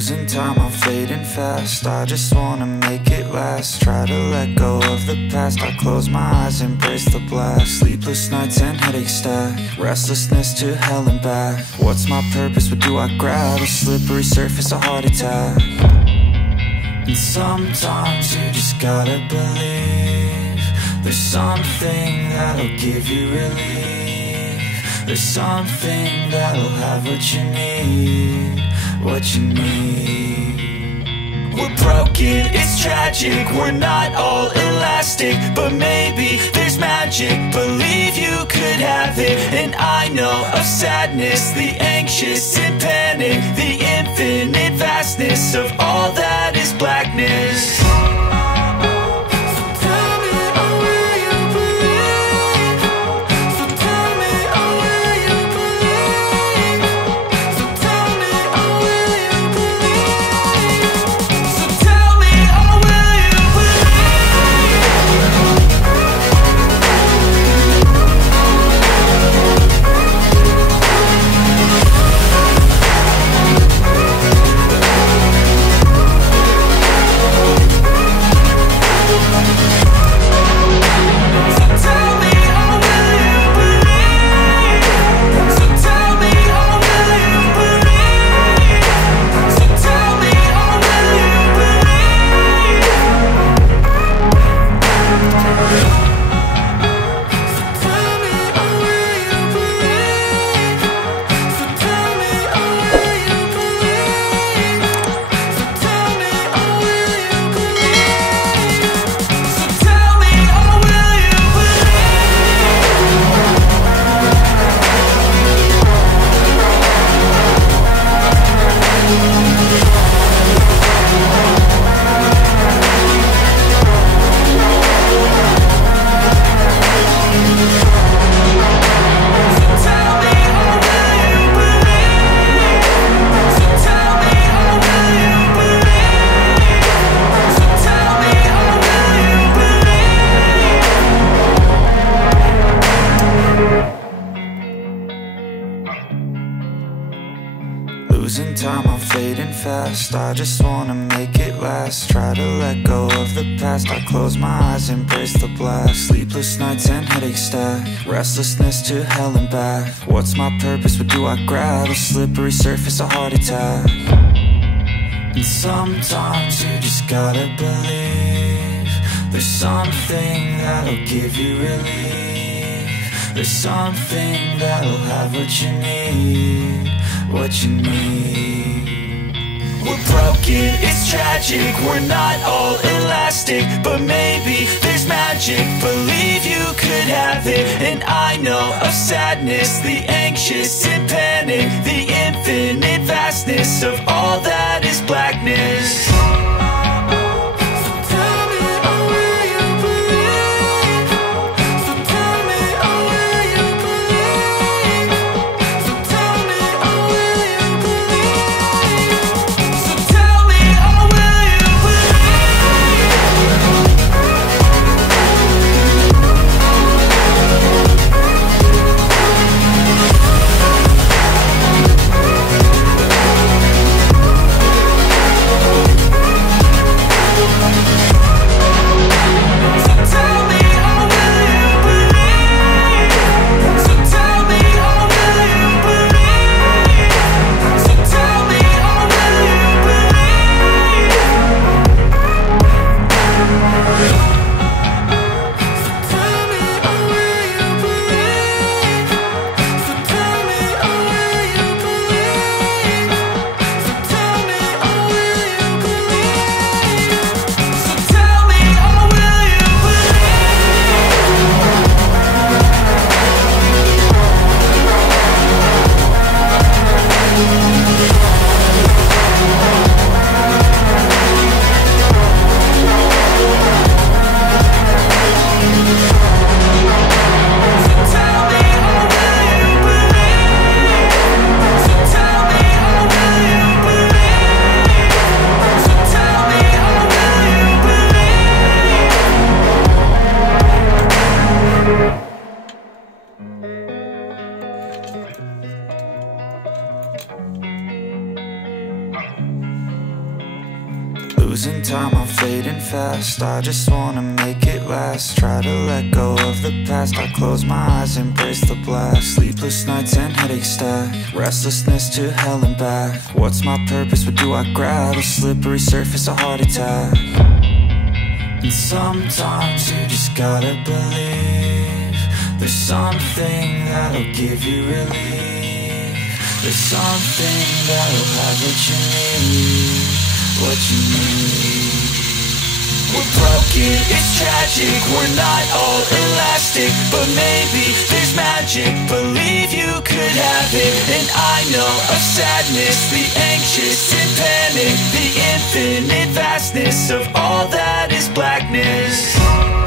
Losing time, I'm fading fast. I just wanna make it last. Try to let go of the past. I close my eyes, embrace the blast. Sleepless nights and headaches stack. Restlessness to hell and back. What's my purpose? What do I grab? A slippery surface, a heart attack. And sometimes you just gotta believe there's something that'll give you relief. There's something that'll have what you need, what you need. We're broken, it's tragic, we're not all elastic, but maybe there's magic. Believe you could have it. And I know of sadness, the anxious and panic, the infinite vastness of all that is blackness. Losing time, I'm fading fast. I just wanna make it last. Try to let go of the past. I close my eyes, embrace the blast. Sleepless nights and headaches stack. Restlessness to hell and back. What's my purpose? What do I grab? A slippery surface, a heart attack. And sometimes you just gotta believe there's something that'll give you relief. There's something that'll have what you need, what you need. We're broken, it's tragic, we're not all elastic, but maybe there's magic. Believe you could have it. And I know of sadness, the anxious and panic, the infinite vastness of all that is blackness. Losing time, I'm fading fast. I just wanna make it last. Try to let go of the past. I close my eyes, embrace the blast. Sleepless nights and headache stack. Restlessness to hell and back. What's my purpose, what do I grab? A slippery surface, a heart attack. And sometimes you just gotta believe there's something that'll give you relief. There's something that'll have what you need, what you need. We're broken, it's tragic, we're not all elastic, but maybe there's magic, believe you could have it. And I know of sadness, the anxious and panic, the infinite vastness of all that is blackness.